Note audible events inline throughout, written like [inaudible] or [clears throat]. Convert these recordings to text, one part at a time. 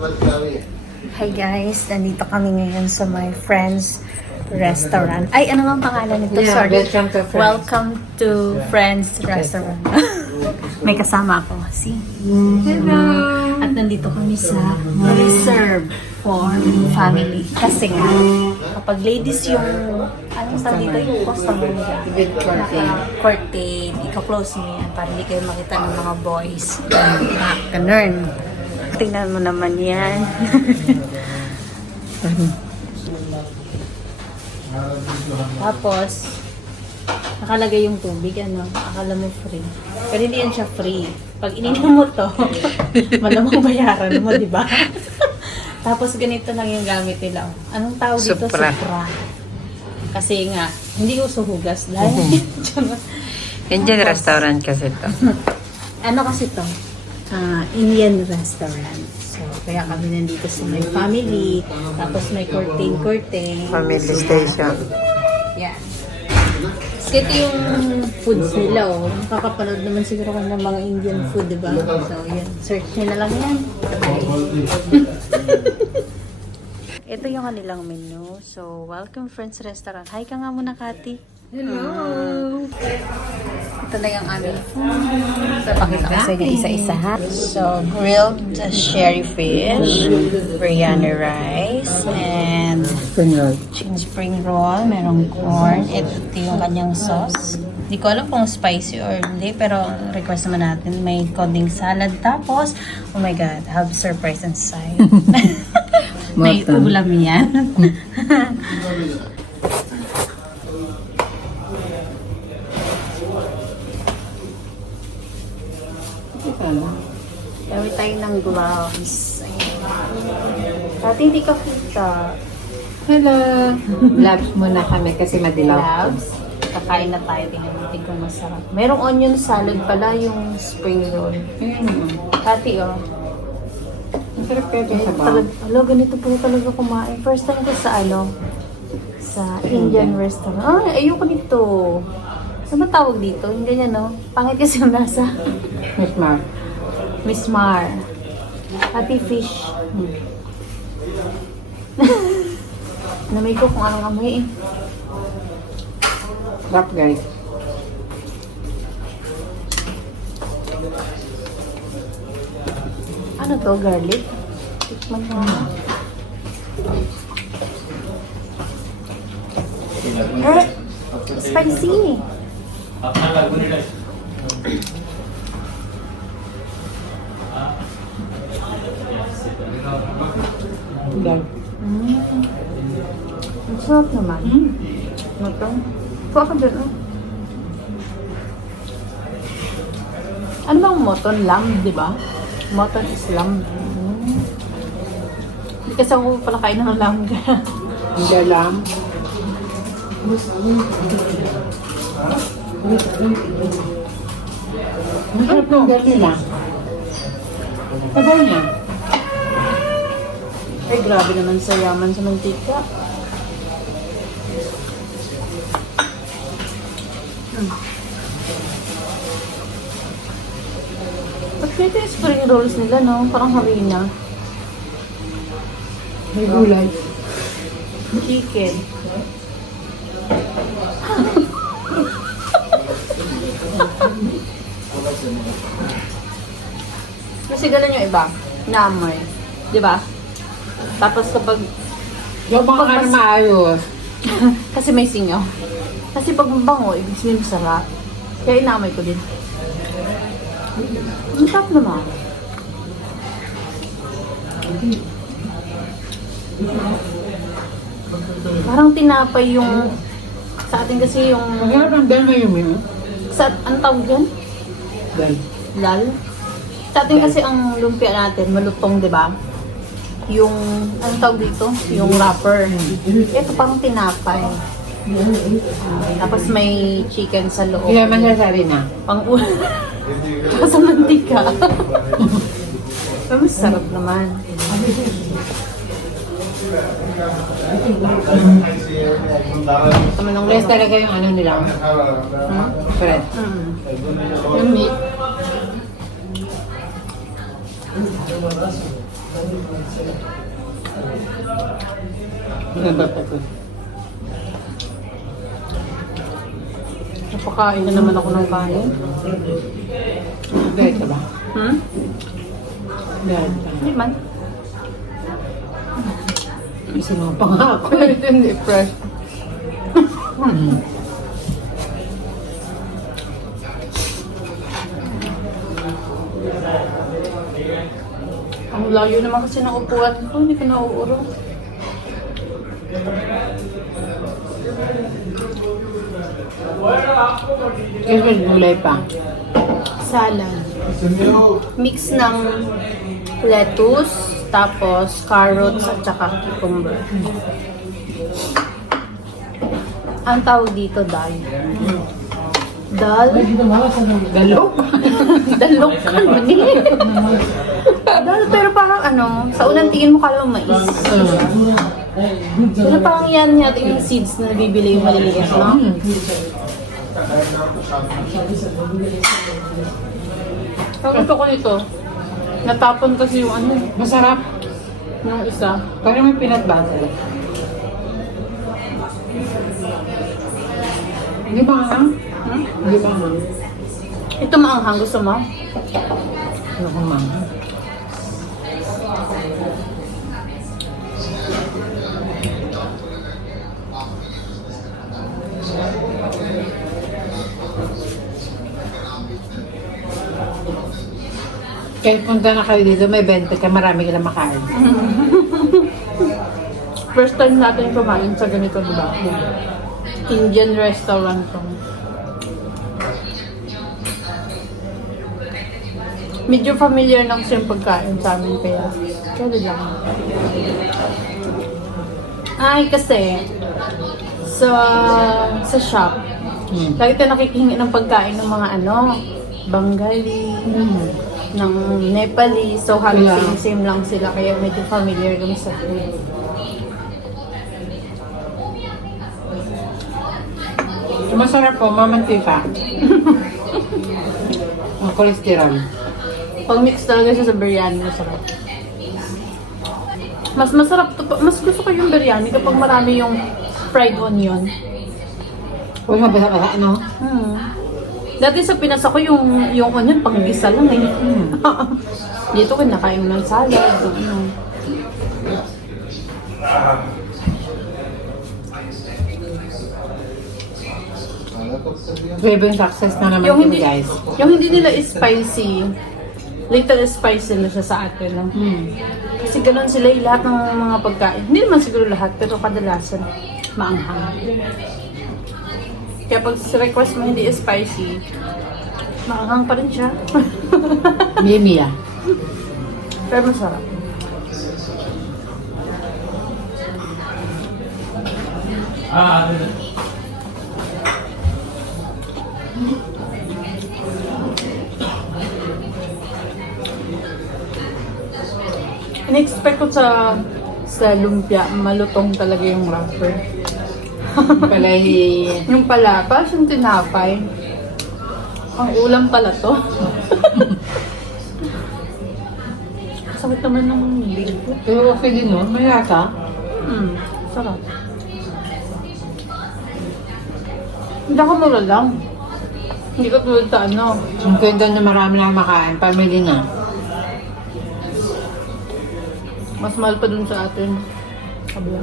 Hi guys, nandito kami ngayon sa my friend's restaurant. Ay, ano nga ang pangalan nito? Yeah, Sorry. welcome to Friends. Welcome to Friends Restaurant. May kasama ako, si. Hello! At nandito kami sa reserve for family. Kasi nga, kapag ladies yung, anong tawag dito yung customer niya? With curtain. Curtain. Ika-close mo yan para hindi kayo makita ng mga boys. Ah, ganun. Tingnan mo naman yan. [laughs] Tapos, nakalagay yung tubig, ano, akala mo free. Pero hindi yan siya free. Pag ininom mo to, [laughs] malamang bayaran mo, di ba? [laughs] Tapos ganito lang yung gamit nila. Anong tawag dito? Supra. Supra. Kasi nga, hindi uso hugas dahil. Indian restaurant kasi to. ano kasi to? Ah, Indian restaurant. So, kaya kami nandito sa may family. Tapos may curtain-curtain. Family station. Yan. Ito yung foods nila, oh. Nakakapanood naman siguro kayo ng mga Indian food, di ba? So, yan. Search nyo na lang yan. ito yung kanilang menu. So, welcome Friends Restaurant. Hi ka nga muna, Kati. Hello! Ito na yung aming food. Papakita ko sa inyo isa-isa ha. So, grilled sherry fish, biryani rice, and Sunod. chicken spring roll, merong corn. Ito, yung kanyang sauce. Hindi ko alam kung spicy or hindi, pero request naman natin. May konting salad. Tapos, oh my God, have surprise inside. [laughs] May ulam yan. [laughs] Gawin tayo ng gloves. Dati hindi ka kita. Hello! Labs muna kami kasi madilaw. Gloves. Kakain na tayo. Tingnan natin kung masarap. Merong onion salad pala yung spring roll. Mm. Kati, oh. Ang sarap kaya ito sa Talag, alo, ganito pala talaga kumain. First time ko sa ano, sa Indian restaurant. Ay, ayoko nito. Ano tawag dito? Yung ganyan, no? Pangit kasi yung nasa. Miss Mar. Miss Mar. Happy fish. Hmm. [laughs] Namay ko kung anong amoy eh. Sarap guys. Ano to? Garlic? Tikman mo. Eh, spicy. Gan. Mm. Ang sarap naman. Ano to? Kuha ah. Ano bang moton? Lamb, di ba? Moton is lamb. Mm. Hindi kasi ako pala kain ng lamb. Hindi alam. Ang [laughs] sarap ng gan nila. Sabaw niya. Ay, grabe naman sa yaman sa mantika. Mm. Ba't ganito yung spring rolls nila, no? Parang harina. May gulay. Chicken. [laughs] Kasi ganun yung iba. Naamoy. Di ba? Tapos kapag, Yung mga ano mas- maayos. [laughs] kasi may singaw. Kasi pag mabango, ibig sabihin masarap. Kaya inaamoy ko din. Ang sarap naman. Parang tinapay yung sa atin kasi yung Ang sarap ng gan ngayon eh. Sa anong tawag yan? Gan. Lal. Sa atin kasi ang lumpia natin, malutong, di ba? Yung, anong tawag dito? Yung wrapper. Ito parang tinapay. Ah, tapos may chicken sa loob. Kaya masasari na. Pang ulo. Tapos sa mantika. [laughs] Pero masarap naman. Tama ng Best talaga yung ano nila. Hmm? Fred. Mm. Yung meat. Napakain na naman ako ng kanin. Diet ka ba? Hmm? Diet ka. Hindi man. Kasi mga pa nga ako. Hindi, fresh. Hmm. Ang layo naman kasi ng upuan ko. Hindi ko nauuro. Kasi may gulay pa. Salad. Mix ng lettuce, tapos carrots at saka cucumber. Ang tawag dito, dal. Dal? Galok. Dalok ka. Dal, pero parang ano, sa unang tingin mo kala mais. Pero parang yan yata yung seeds na nabibili yung maliliit, no? Hmm. Ang gusto ko nito, natapon kasi yung ano, Masarap. yung isa. Parang may peanut butter. Hindi ba nga? Hmm? Hindi ba nga? Ito maanghang, gusto mo? Ano kung mga? Kahit punta na kayo dito, may 20 ka, marami ka na makain. [laughs] First time natin kumain sa ganito, di ba? Indian restaurant to. Medyo familiar ng siyang pagkain sa amin, kaya kaya lang. Ay, kasi sa sa shop, Hmm. lagi tayo nakikihingi ng pagkain ng mga ano, Bengali, Hmm. Ng Nepali. So, halos Yeah. same-same lang sila. Kaya medyo familiar kami sa food. Masarap po, mamantika. [laughs] Ang cholesterol. Pag mix talaga siya sa biryani, masarap. Mas masarap to, mas gusto ko yung biryani kapag marami yung fried onion. Huwag mabasa-basa, ano? Hmm. Dati sa Pinas ako yung, yung onion pang gisa lang eh. [laughs] Dito kinakain mo ng salad. Ano. Driven success na naman Yung hindi, guys. yung hindi nila spicy, little spicy na siya sa atin. No? Hmm. Kasi ganun sila yung lahat ng mga pagkain. Hindi naman siguro lahat, pero kadalasan maanghang. Kaya pag request mo hindi spicy, maanghang pa rin siya. [laughs] Mimi ah. pero masarap. In-expect ko sa sa lumpia, malutong talaga yung wrapper. Palahi. [laughs] Yung pala, parang siyang tinapay. Ang ulam pala to. [laughs] Sakit naman ng ligo. Pero okay din nun, may lasa. Hmm, sarap. Hindi ako mura lang. Hindi ko tulad sa ano. Ang kwento na marami na makain, family na. Mas mahal pa dun sa atin. Kabila.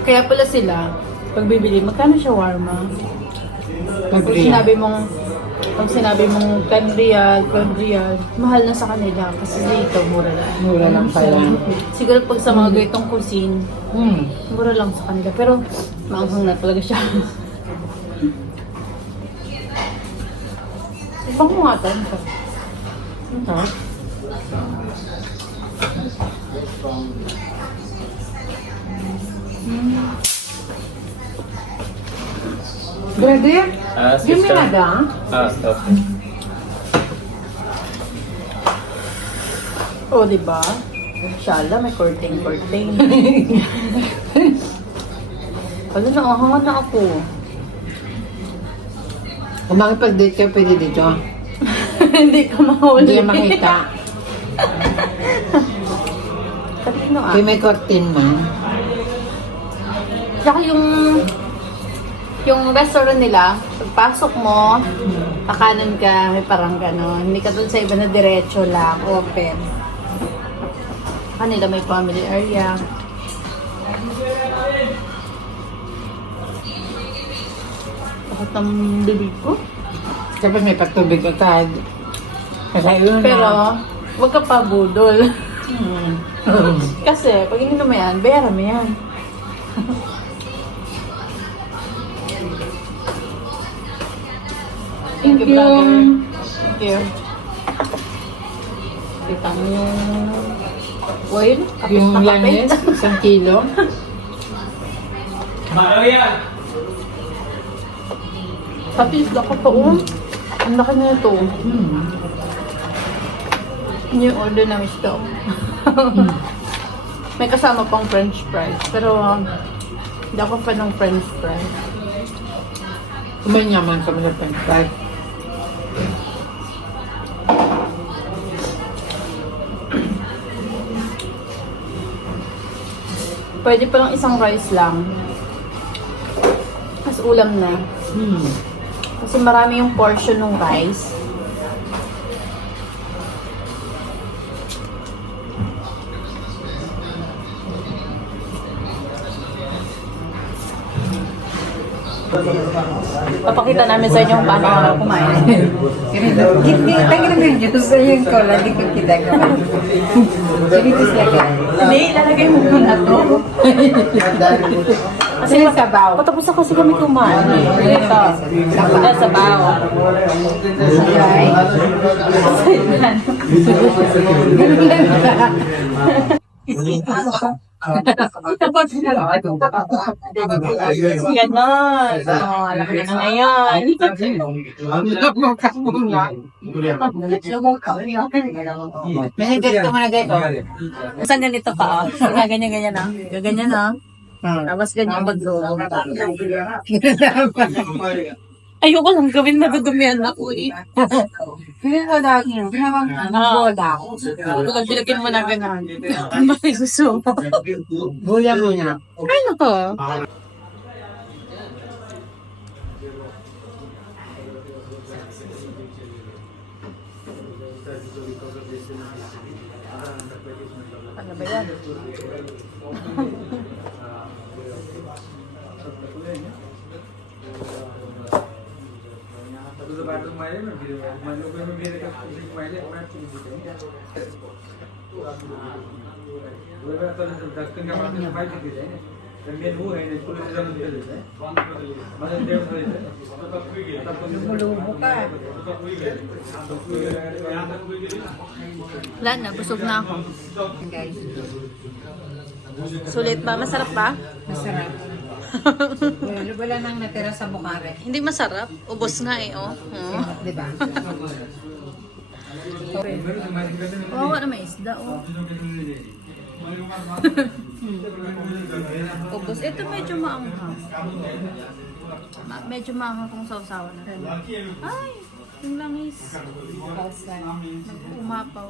Kaya pala sila, pag bibili, magkano siya warma? Pag sinabi mong pag sinabi mong 10 real, 12 real, mahal na sa kanila kasi dito mura lang. Mura lang pala. Siguro pag sa mga ganitong cuisine, Hmm. mura lang sa kanila. Pero maanghang na talaga siya. [laughs] Ibang mga Ang sarap. Brother, Ah, give me sister. nada. Ah, okay. O, di ba? Inshallah, may curtain-curtain. [laughs] Ano, naangangan na ako. Kung makipag-date ka, pwede dito. [laughs] Hindi ka mahuli. Hindi makita. Kanino ah? Kaya may curtain man. Tsaka yung yung restaurant nila, pagpasok mo, kakanan ka, may parang gano'n. Hindi ka dun sa iba na diretso lang, open. Kanila may family area. Bakit ang bibig ko? Tapos may patubig agad. Kasi yun Pero, wag ka pa budol. Hmm. [laughs] Kasi, pag ininom mo yan, bayaran mo yan. [laughs] Thank you, brother. Thank you. Kita mo yung oil, kapit yung na langis, kapit. [laughs] isang kilo. Kapit na ko to. oh. Ang laki na ito. Hmm. Yun yung order namin ito. [laughs] May kasama pang french fries. Pero, um, hindi ako fan ng french fries. Kumanyaman kami sa french fry. [clears throat] Pwede pa lang isang rice lang. Tapos ulam na. Hmm. Kasi marami yung portion ng rice. Papakita namin sa inyo kung paano ako kumain. Kita ka naman dito sa yung kola, di ko kita ka. Sige, siya ka. Hindi, ilalagay mo muna to. Kasi Sige, sabaw. patapos na kasi kami kumain. Ito. Sabaw. [laughs] Sabaw. Ganon. Oh, laki na ngayon. Managat ka muna gaito. Saan ganito pa? Oh. Gaganyan-ganyan na. Gaganyan na. Tapos ganyan pag Ayoko lang gawin nadudumihan ako eh. Ko dati, pinawang bola. Pag bilagin mo na ganun. [laughs] Bakit gusto mo? Muna. Ano to? Ano ba yan? Kumain na na lan busog na ako guys sulit ba masarap ba masarap Wala, wala nang natira sa bukare. Hindi masarap. Ubos nga eh, oh. oh. Di ba? Wawa na may isda, oh. [laughs] Ubos. Ito medyo maanghang. Ma- medyo maanghang kung sausawa na. Ay, yung langis. Umapaw.